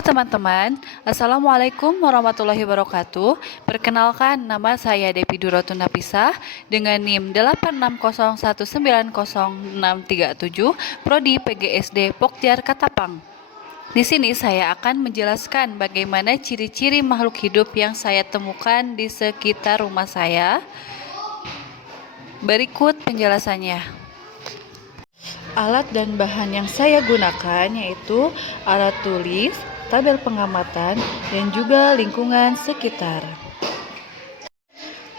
Halo teman-teman, Assalamualaikum warahmatullahi wabarakatuh. Perkenalkan, nama saya Devi Duratun Napisah dengan NIM 8601900637, Prodi PGSD Pokjar Katapang. Di sini saya akan menjelaskan bagaimana ciri-ciri makhluk hidup yang saya temukan di sekitar rumah saya. Berikut penjelasannya. Alat dan bahan yang saya gunakan yaitu alat tulis, tabel pengamatan, dan juga lingkungan sekitar.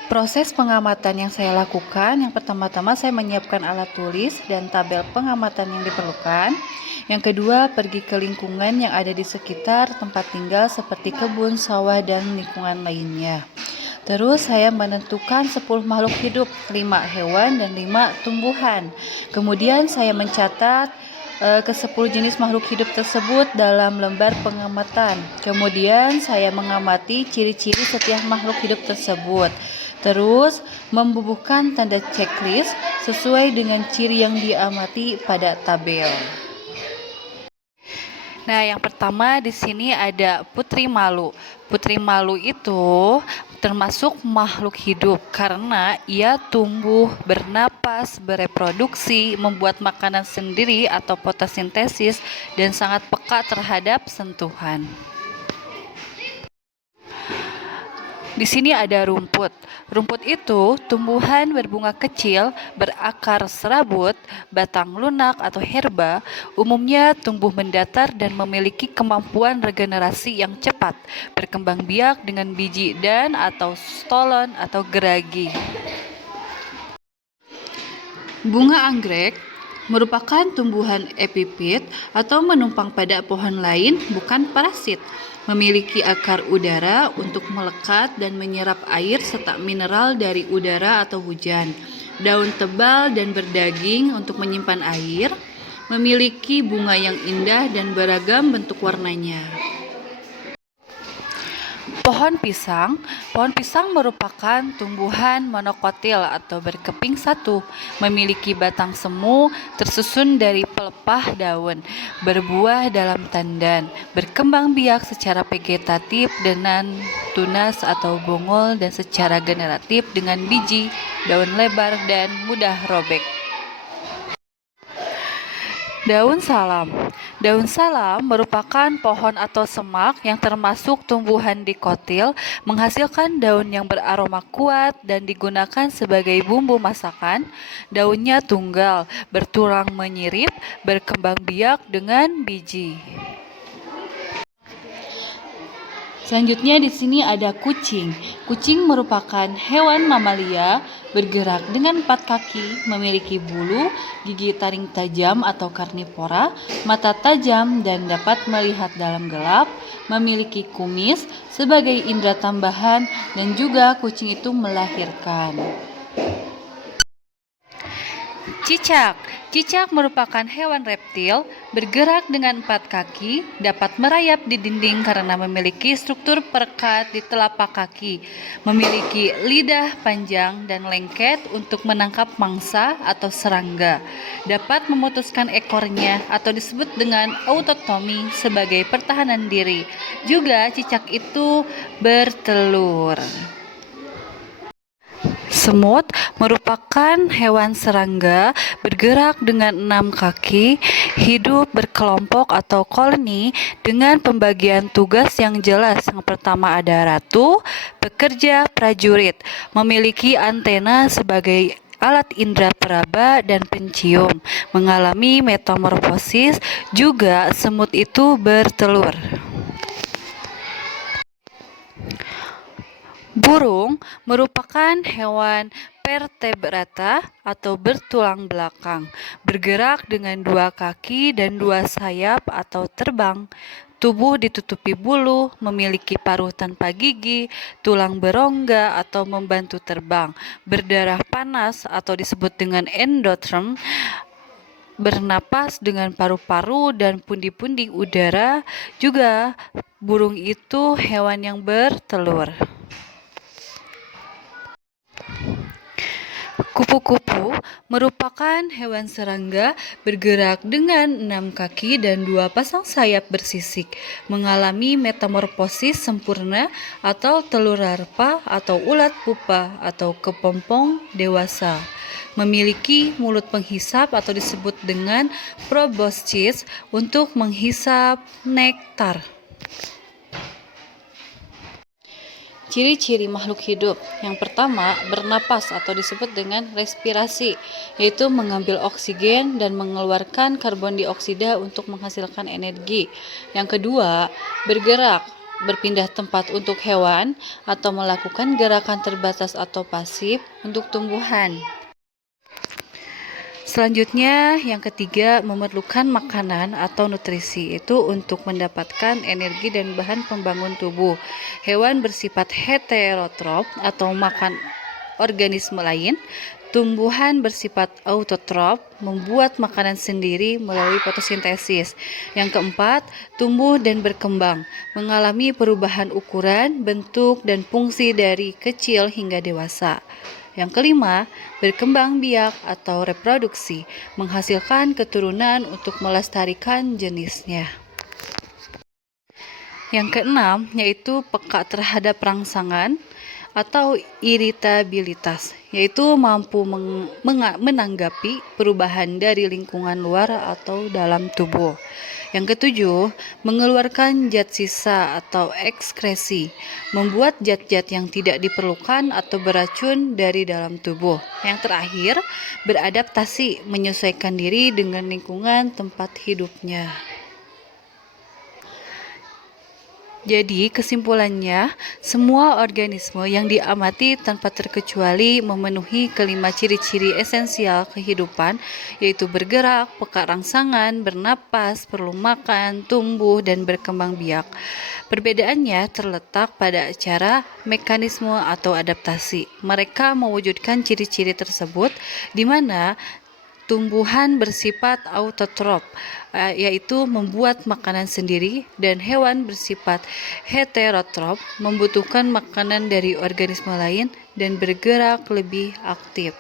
Proses pengamatan yang saya lakukan, yang pertama-tama saya menyiapkan alat tulis dan tabel pengamatan yang diperlukan. Yang kedua, pergi ke lingkungan yang ada di sekitar tempat tinggal seperti kebun, sawah, dan lingkungan lainnya. Terus saya menentukan 10 makhluk hidup, 5 hewan dan 5 tumbuhan. Kemudian saya mencatat ke 10 jenis makhluk hidup tersebut dalam lembar pengamatan. Kemudian saya mengamati ciri-ciri setiap makhluk hidup tersebut. Terus membubuhkan tanda checklist sesuai dengan ciri yang diamati pada tabel. Nah, yang pertama di sini ada putri malu. Putri malu itu termasuk makhluk hidup karena ia tumbuh, bernapas, bereproduksi, membuat makanan sendiri atau fotosintesis, dan sangat peka terhadap sentuhan. Di sini ada rumput. Rumput itu tumbuhan berbunga kecil, berakar serabut, batang lunak atau herba, umumnya tumbuh mendatar dan memiliki kemampuan regenerasi yang cepat, berkembang biak dengan biji dan atau stolon atau geragi. Bunga anggrek merupakan tumbuhan epifit atau menumpang pada pohon lain, bukan parasit. Memiliki akar udara untuk melekat dan menyerap air serta mineral dari udara atau hujan. Daun tebal dan berdaging untuk menyimpan air. Memiliki bunga yang indah dan beragam bentuk warnanya. Pohon pisang merupakan tumbuhan monokotil atau berkeping satu, memiliki batang semu tersusun dari pelepah daun, berbuah dalam tandan, berkembang biak secara vegetatif dengan tunas atau bongol dan secara generatif dengan biji, daun lebar dan mudah robek. Daun salam. Daun salam merupakan pohon atau semak yang termasuk tumbuhan dikotil, menghasilkan daun yang beraroma kuat dan digunakan sebagai bumbu masakan. Daunnya tunggal, bertulang menyirip, berkembang biak dengan biji. Selanjutnya di sini ada kucing. Kucing merupakan hewan mamalia bergerak dengan 4 kaki, memiliki bulu, gigi taring tajam atau karnivora, mata tajam dan dapat melihat dalam gelap, memiliki kumis sebagai indera tambahan dan juga kucing itu melahirkan. Cicak merupakan hewan reptil, bergerak dengan 4 kaki, dapat merayap di dinding karena memiliki struktur perekat di telapak kaki, memiliki lidah panjang dan lengket untuk menangkap mangsa atau serangga, dapat memutuskan ekornya atau disebut dengan autotomi sebagai pertahanan diri. Juga cicak itu bertelur. Semut merupakan hewan serangga bergerak dengan 6 kaki, hidup berkelompok atau koloni dengan pembagian tugas yang jelas. Yang pertama ada ratu, pekerja, prajurit, memiliki antena sebagai alat indera peraba dan pencium, mengalami metamorfosis, juga semut itu bertelur. Burung merupakan hewan vertebrata atau bertulang belakang, bergerak dengan 2 kaki dan 2 sayap atau terbang. Tubuh ditutupi bulu, memiliki paruh tanpa gigi, tulang berongga atau membantu terbang, berdarah panas atau disebut dengan endotherm, bernapas dengan paru-paru dan pundi-pundi udara. Juga burung itu hewan yang bertelur. Kupu-kupu merupakan hewan serangga bergerak dengan 6 kaki dan 2 pasang sayap bersisik, mengalami metamorfosis sempurna atau telur larva atau ulat pupa atau kepompong dewasa. Memiliki mulut penghisap atau disebut dengan proboscis untuk menghisap nektar. Ciri-ciri makhluk hidup. Yang pertama, bernapas atau disebut dengan respirasi, yaitu mengambil oksigen dan mengeluarkan karbon dioksida untuk menghasilkan energi. Yang kedua, bergerak, berpindah tempat untuk hewan atau melakukan gerakan terbatas atau pasif untuk tumbuhan. Selanjutnya, yang ketiga, memerlukan makanan atau nutrisi, itu untuk mendapatkan energi dan bahan pembangun tubuh. Hewan bersifat heterotrof atau makan organisme lain. Tumbuhan bersifat autotrof, membuat makanan sendiri melalui fotosintesis. Yang keempat, tumbuh dan berkembang, mengalami perubahan ukuran, bentuk, dan fungsi dari kecil hingga dewasa. Yang kelima, berkembang biak atau reproduksi, menghasilkan keturunan untuk melestarikan jenisnya. Yang keenam, yaitu peka terhadap rangsangan atau iritabilitas, yaitu mampu menanggapi perubahan dari lingkungan luar atau dalam tubuh. Yang ketujuh, mengeluarkan zat sisa atau ekskresi, membuat zat-zat yang tidak diperlukan atau beracun dari dalam tubuh. Yang terakhir, beradaptasi, menyesuaikan diri dengan lingkungan tempat hidupnya. Jadi, kesimpulannya, semua organisme yang diamati tanpa terkecuali memenuhi kelima ciri-ciri esensial kehidupan, yaitu bergerak, peka rangsangan, bernapas, perlu makan, tumbuh, dan berkembang biak. Perbedaannya terletak pada cara, mekanisme, atau adaptasi. Mereka mewujudkan ciri-ciri tersebut, di mana tumbuhan bersifat autotrof, yaitu membuat makanan sendiri, dan hewan bersifat heterotrof, membutuhkan makanan dari organisme lain dan bergerak lebih aktif.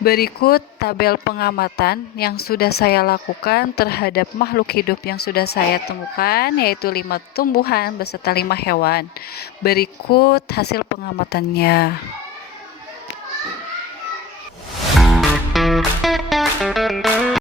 Berikut tabel pengamatan yang sudah saya lakukan terhadap makhluk hidup yang sudah saya temukan, yaitu 5 tumbuhan beserta 5 hewan. Berikut hasil pengamatannya.